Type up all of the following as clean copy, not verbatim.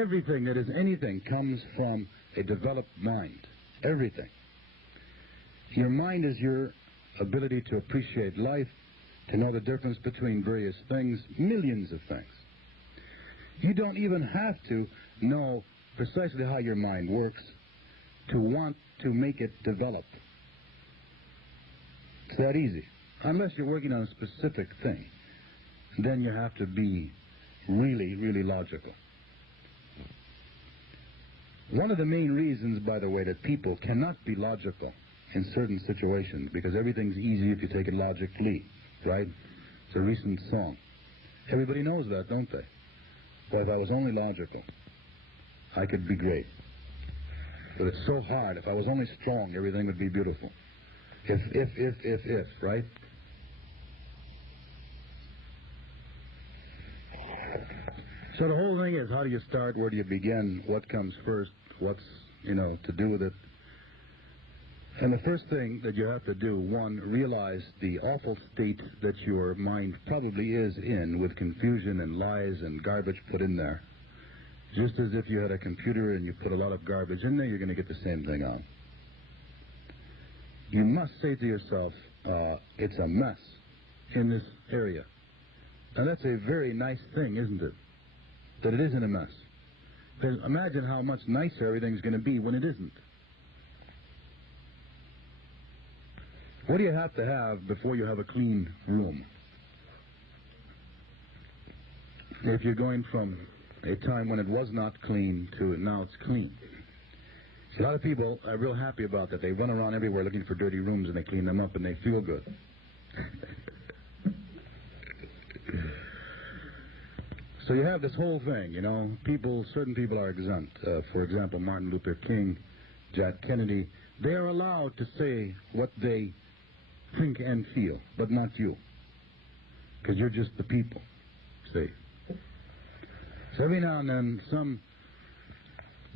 Everything that is anything comes from a developed mind. Everything. Your mind is your ability to appreciate life, to know the difference between various things, millions of things. You don't even have to know precisely how your mind works to want to make it develop. It's that easy. Unless you're working on a specific thing, then you have to be really, really logical. One of the main reasons, by the way, that people cannot be logical in certain situations, because everything's easy if you take it logically, right? It's a recent song. Everybody knows that, don't they? Well, if I was only logical, I could be great. But it's so hard. If I was only strong, everything would be beautiful. If, right? So the whole thing is, how do you start? Where do you begin? What comes first? What's, to do with it? And the first thing that you have to do, one, realize the awful state that your mind probably is in, with confusion and lies and garbage put in there. Just as if you had a computer and you put a lot of garbage in there, you're going to get the same thing out. You must say to yourself, it's a mess in this area. And that's a very nice thing, isn't it? That it isn't a mess. Because imagine how much nicer everything's going to be when it isn't. What do you have to have before you have a clean room? If you're going from a time when it was not clean to now it's clean. See, a lot of people are real happy about that. They run around everywhere looking for dirty rooms and they clean them up and they feel good. So you have this whole thing, certain people are exempt. For example, Martin Luther King, Jack Kennedy, they are allowed to say what they think and feel, but not you. Because you're just the people, see. So every now and then, some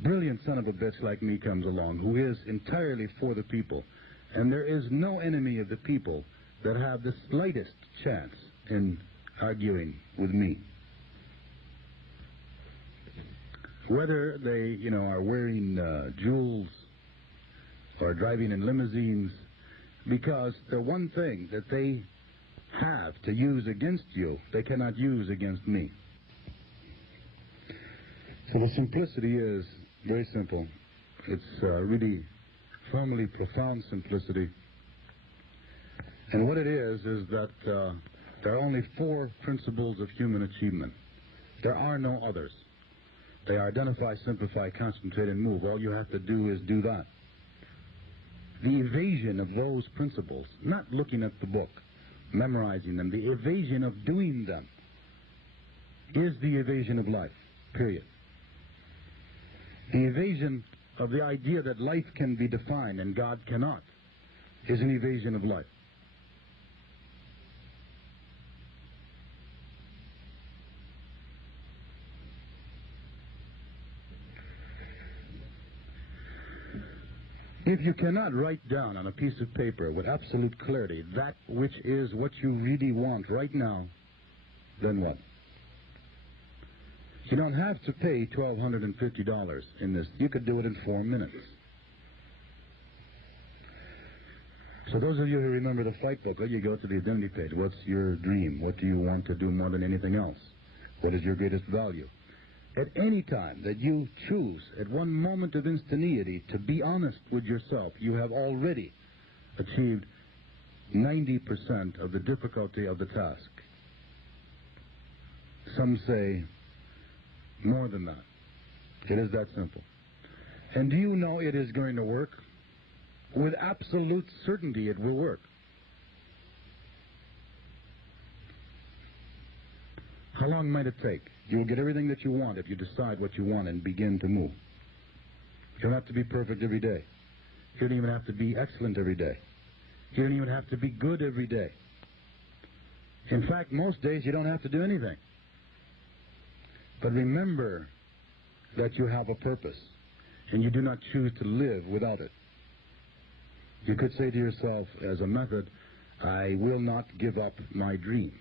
brilliant son of a bitch like me comes along who is entirely for the people. And there is no enemy of the people that have the slightest chance in arguing with me. Whether they, are wearing jewels or driving in limousines, because the one thing that they have to use against you, they cannot use against me. So the simplicity is very simple. It's really firmly profound simplicity. And what it is that there are only 4 principles of human achievement. There are no others. They are identify, simplify, concentrate, and move. All you have to do is do that. The evasion of those principles, not looking at the book, memorizing them, the evasion of doing them is the evasion of life, period. The evasion of the idea that life can be defined and God cannot is an evasion of life. If you cannot write down on a piece of paper with absolute clarity that which is what you really want right now, then what? You don't have to pay $1,250 in this. You could do it in 4 minutes. So those of you who remember the fight book, you go to the identity page. What's your dream? What do you want to do more than anything else? What is your greatest value? At any time that you choose, at one moment of instantaneity, to be honest with yourself, you have already achieved 90% of the difficulty of the task. Some say more than that. It is that simple. And do you know it is going to work? With absolute certainty it will work. How long might it take? You will get everything that you want if you decide what you want and begin to move. You don't have to be perfect every day. You don't even have to be excellent every day. You don't even have to be good every day. In fact, most days you don't have to do anything. But remember that you have a purpose, and you do not choose to live without it. You could say to yourself, as a method, I will not give up my dream,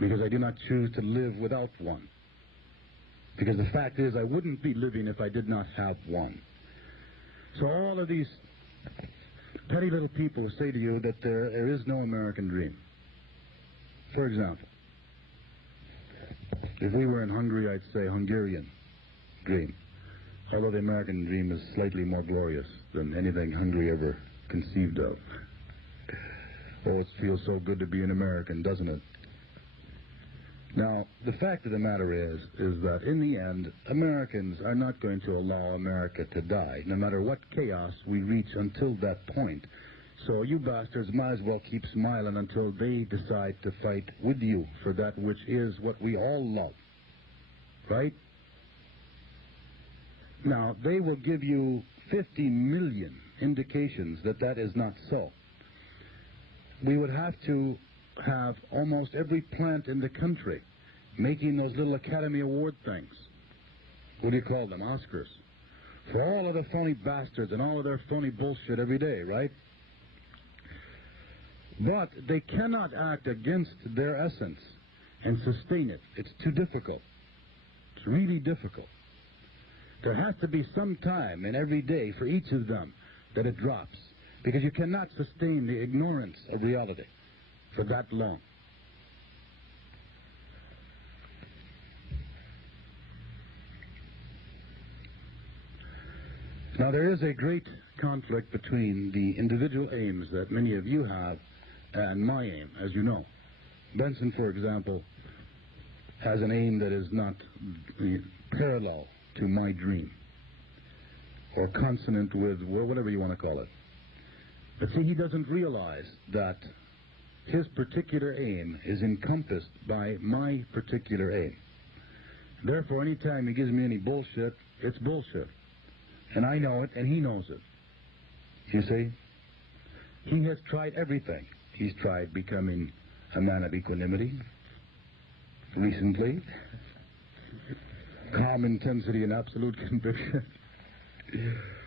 because I do not choose to live without one. Because the fact is, I wouldn't be living if I did not have one. So all of these petty little people say to you that there is no American dream. For example, if we were in Hungary, I'd say Hungarian dream. Although the American dream is slightly more glorious than anything Hungary ever conceived of. Oh, it feels so good to be an American, doesn't it? Now, the fact of the matter is that in the end, Americans are not going to allow America to die, no matter what chaos we reach until that point. So you bastards might as well keep smiling until they decide to fight with you for that which is what we all love. Right? Now, they will give you 50 million indications that that is not so. We would have to have almost every plant in the country making those little Academy Award things. What do you call them? Oscars. For all of the phony bastards and all of their phony bullshit every day, right? But they cannot act against their essence and sustain it. It's too difficult. It's really difficult. There has to be some time in every day for each of them that it drops, because you cannot sustain the ignorance of reality for that long. Now, there is a great conflict between the individual aims that many of you have and my aim, as you know. Benson, for example, has an aim that is not parallel to my dream, or consonant with, well, whatever you want to call it. But see, he doesn't realize that his particular aim is encompassed by my particular aim. Therefore, anytime he gives me any bullshit, it's bullshit. And I know it, and he knows it. You see? He has tried everything. He's tried becoming a man of equanimity recently. Calm intensity and absolute conviction.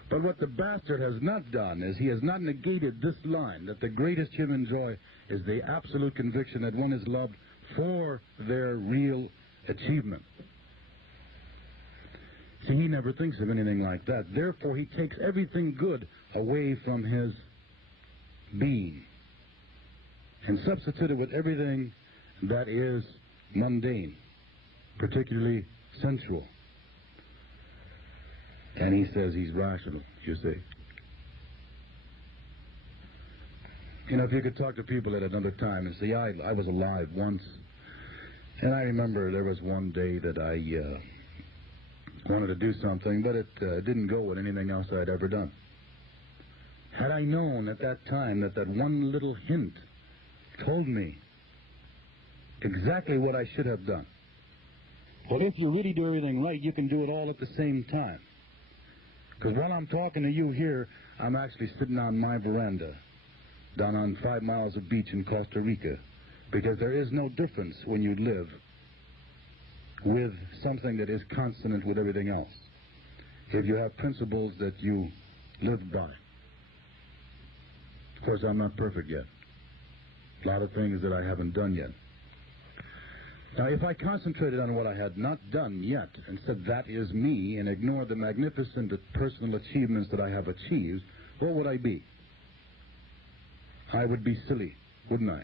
But what the bastard has not done is he has not negated this line, that the greatest human joy is the absolute conviction that one is loved for their real achievement. See, he never thinks of anything like that. Therefore, he takes everything good away from his being and substitutes it with everything that is mundane, particularly sensual. And he says he's rational, you see. You know, if you could talk to people at another time and say, I was alive once, and I remember there was one day that I wanted to do something, but it didn't go with anything else I'd ever done. Had I known at that time that that one little hint told me exactly what I should have done. Well, if you really do everything right, you can do it all at the same time. Because while I'm talking to you here, I'm actually sitting on my veranda down on 5 miles of beach in Costa Rica. Because there is no difference when you live with something that is consonant with everything else. If you have principles that you live by. Of course, I'm not perfect yet. A lot of things that I haven't done yet. Now, if I concentrated on what I had not done yet and said that is me and ignored the magnificent personal achievements that I have achieved, what would I be? I would be silly, wouldn't I?